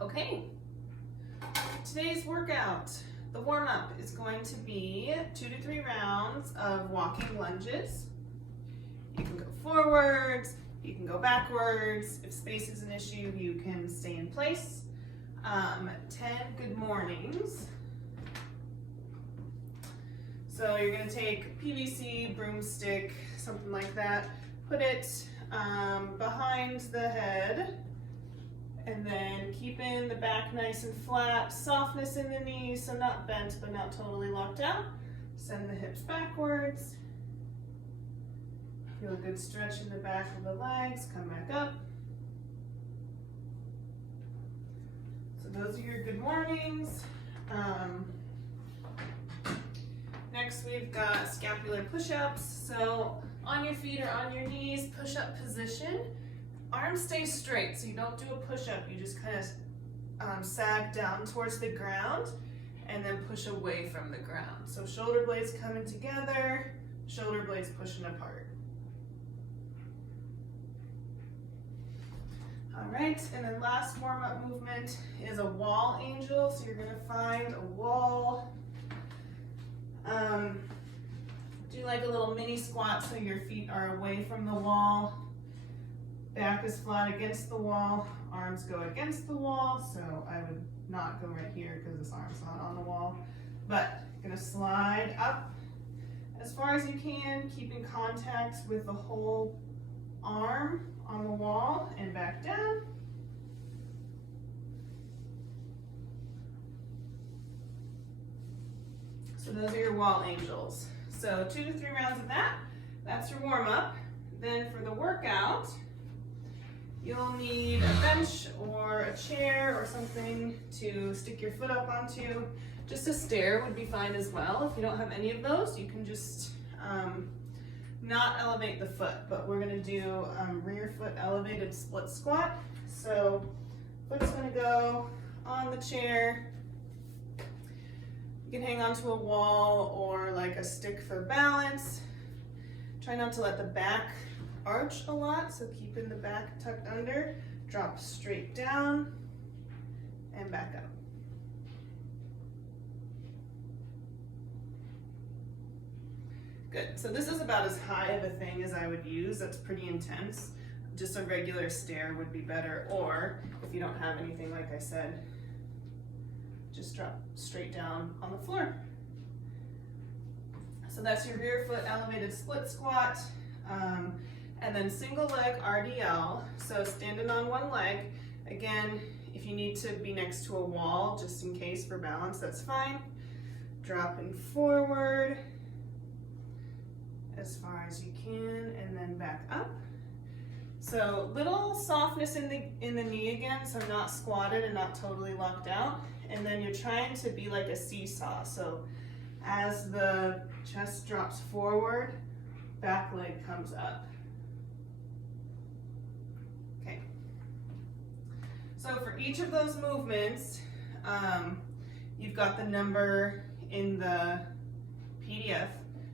Okay, today's workout, the warm-up is going to be 2 to 3 rounds of walking lunges. You can go forwards, you can go backwards. If space is an issue, you can stay in place. 10 good mornings. So you're going to take PVC, broomstick, something like that, put it behind the head, and then keeping the back nice and flat, softness in the knees, so not bent but not totally locked out. Send the hips backwards. Feel a good stretch in the back of the legs, come back up. So those are your good mornings. Next we've got scapular push-ups. So on your feet or on your knees, push-up position. Arms stay straight, so you don't do a push-up, you just kind of sag down towards the ground and then push away from the ground. So shoulder blades coming together, shoulder blades pushing apart. All right, and then last warm-up movement is a wall angel. So you're gonna find a wall. Do like a little mini squat so your feet are away from the wall. Back is flat against the wall, arms go against the wall, so I would not go right here because this arm's not on the wall. But you're gonna slide up as far as you can, keeping contact with the whole arm on the wall, and back down. So those are your wall angels. So 2 to 3 rounds of that. That's your warm up. Then for the workout, you'll need a bench or a chair or something to stick your foot up onto. Just a stair would be fine as well. If you don't have any of those, you can just not elevate the foot, but we're gonna do rear foot elevated split squat. So foot's gonna go on the chair. You can hang onto a wall or like a stick for balance. Try not to let the back arch a lot, so keeping the back tucked under. Drop straight down and back up. Good, so this is about as high of a thing as I would use. That's pretty intense. Just a regular stair would be better, or if you don't have anything, like I said, just drop straight down on the floor. So that's your rear foot elevated split squat. And then single leg RDL, so standing on one leg. Again, if you need to be next to a wall, just in case for balance, that's fine. Dropping forward as far as you can, and then back up. So little softness in the knee again, so not squatted and not totally locked out. And then you're trying to be like a seesaw. So as the chest drops forward, back leg comes up. Okay. So for each of those movements, you've got the number in the PDF,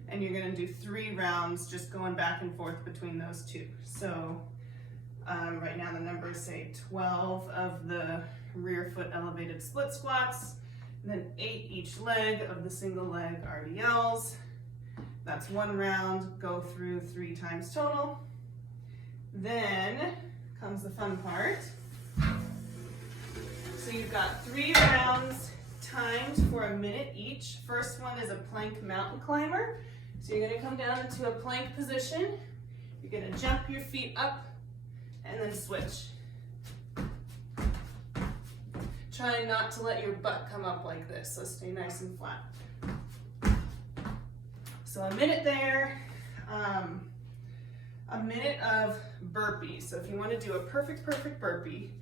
and you're gonna do 3 rounds just going back and forth between those two. So right now the numbers say 12 of the rear foot elevated split squats, and then 8 each leg of the single leg RDLs. That's 1 round, go through 3 times total. Then comes the fun part. So you've got 3 rounds timed for a minute each. First one is a plank mountain climber. So you're gonna come down into a plank position. You're gonna jump your feet up and then switch. Try not to let your butt come up like this, so stay nice and flat. So a minute there, a minute of burpees. So if you want to do a perfect burpee,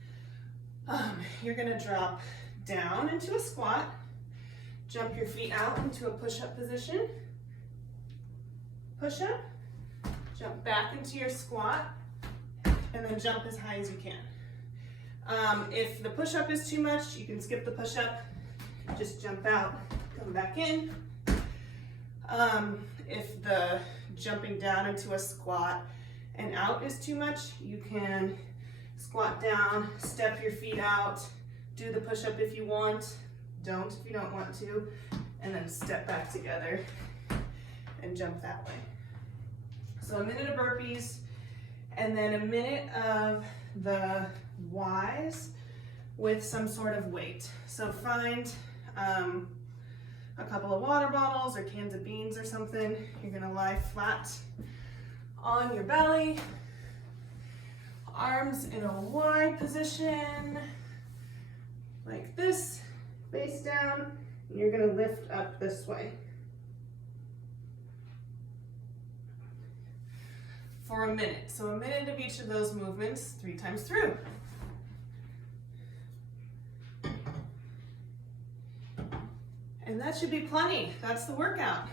you're gonna drop down into a squat, jump your feet out into a push-up position, push up, jump back into your squat, and then jump as high as you can. If the push-up is too much, you can skip the push-up, just jump out, come back in. If the jumping down into a squat and out is too much, you can squat down, step your feet out, Do the push-up if you want, don't if you don't want to, and then step back together and jump that way. So a minute of burpees, and then a minute of the Ys with some sort of weight. So find a couple of water bottles or cans of beans or something. You're gonna lie flat on your belly, arms in a wide position, like this, face down, and you're gonna lift up this way. For a minute. So a minute of each of those movements, 3 times through. And that should be plenty. That's the workout.